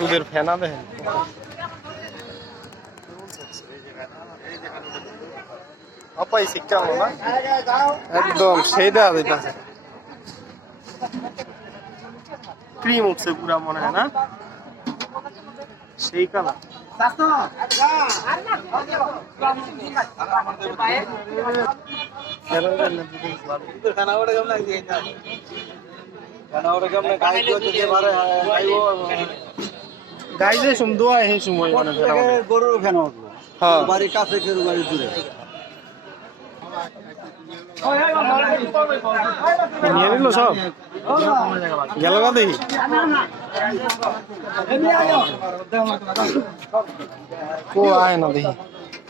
দুধের ফেনা দেখেন। অপাইছি কেমন না? একদম সেই দেওয়া যেতেছে ক্রিম উঠছে পুরা মনে হয় না? সেই কালার। গাই যে সুম দোয়া সেই সময় মানে। গরুর ফ্যান উঠল। হ্যাঁ। বাড়ির কাছে কেউ বাড়ি দূরে। নিয়ে নিল সব? গেল না দেখি? কো আয় না দেখি।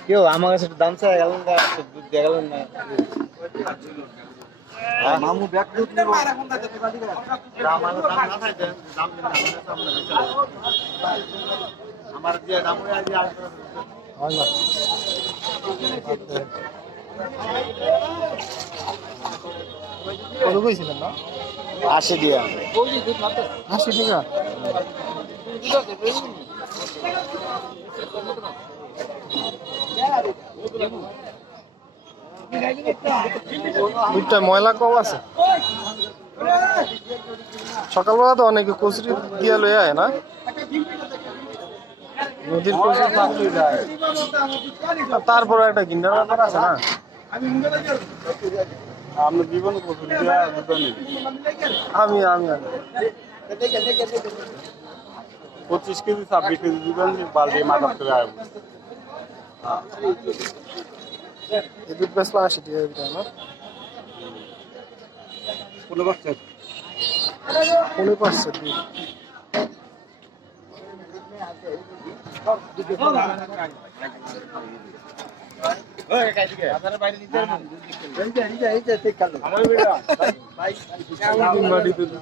কেউ আমার কাছে দাম চাই গেলেন না দুধ দিয়ে গেলেন না। মামু ব্যাগ দুধ নেব যে দাম আজ হয় না কত কইছিলেন না? আসে দিয়ে। আশি টাকা? দুধটা ময়লা কম আছে। সকালবেলা তো অনেকে কচুরি দিয়া লয়ে আয় না? নদীর কচুরি থাকলেই যায় তারপরে একটা গিন্ডার ব্যাপার আছে না? আমরা জীবন আমি আমি আমি। পঁচিশ কেজি ছাব্বিশ কেজি আনছি বালতি মাথা করে আসব এই দুধ বেসলা আশি টাকা না কোনো বাচ্চা পনেরো পাঁচশো দুধ তিন বাটি দুধ